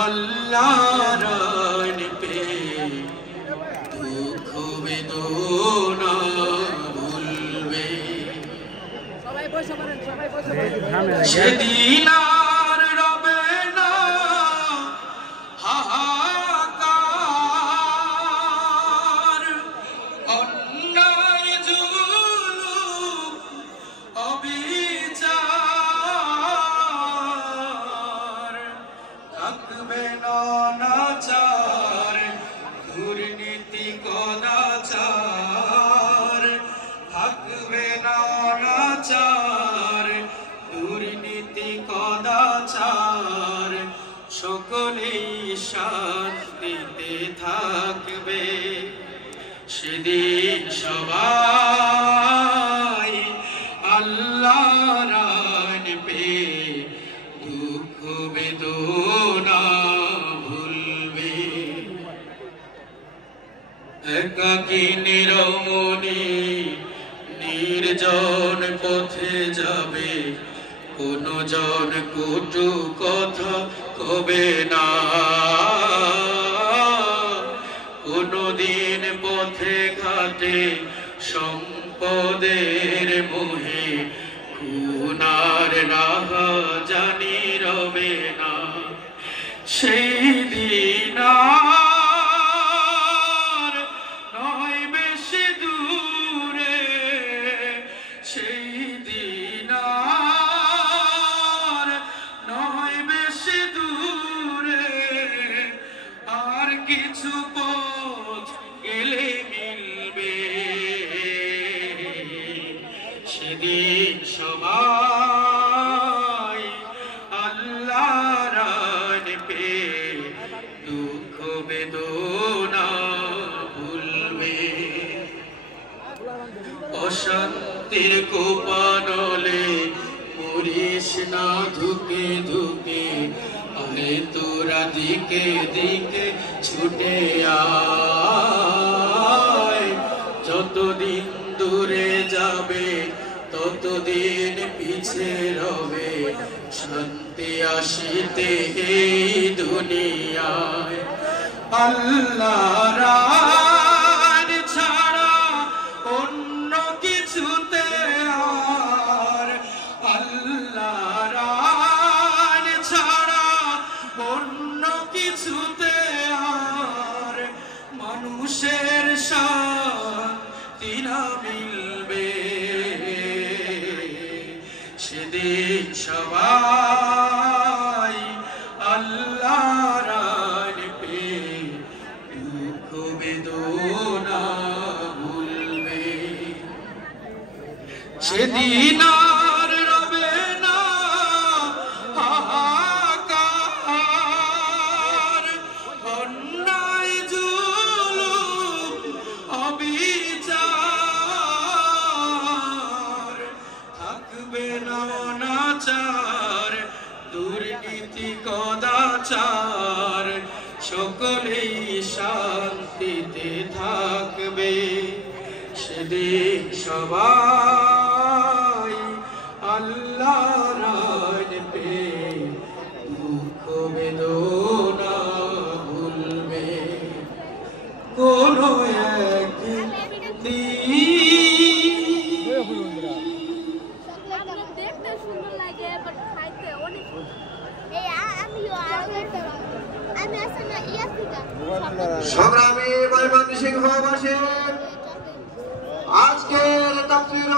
আল্লাহর আইন পে দুঃখ বেদনা ভুলবে সেদিন আর রবে না হাহাকার অন্যায় জুলুম অবিচার থাকবে না অনাচার দুর্নীতি কদাচার থাকবে না অনাচার দুর্নীতি কদাচার সকলেই শান্তিতে থাকবে সেদিন সবাই আল্লাহর আইন পেয়ে দুঃখ বেদনা ভুলবে একাকী নিরমণি নির্জন পথে যাবে কোনো জন কটু কথা কবে না কোনদিন পথে ঘাটে সম্পদের মোহে খুনার রাহা জানি রবে না সেই দিন আর নয় বেশি দূরে সেই দিন আর নয় বেশি দূরে আর কিছু পথ গেলে মিলবে সেদিন সবাই আল্লাহর আইন পেয়ে দুঃখ বেদনা ভুলবে অশান্তির কোপানলে মরিস না ধুকে ধুকে আরে তোরা দিকে দিকে ছুটে আয় যতদিন দূরে যাবে ততদিন পিছে রবে শান্তি আসিতে এই দুনিয়ায় আল্লাহর আইন ছাড়া অন্য কিছুতে আর আল্লাহর আইন ছাড়া অন্য কিছুতে আর মানুষের শান্তি না মিলবে সেদিন সবাই আল্লাহর আইন পেয়ে দুঃখ বেদনা ভুলবে সেদিন আর রবে না হাহাকার অন্যায় জুলুম অবিচার থাকবে না অনাচার দুর্নীতি কদাচার সকলেই শান্তিতে থাকবে সেদিন সবাই আল্লাহর আইন পেয়ে দুঃখ বেদনা ভুলবে কোনো একদিন সংগ্রামী ময়মনসিংহবাসী আজকের তাফসীর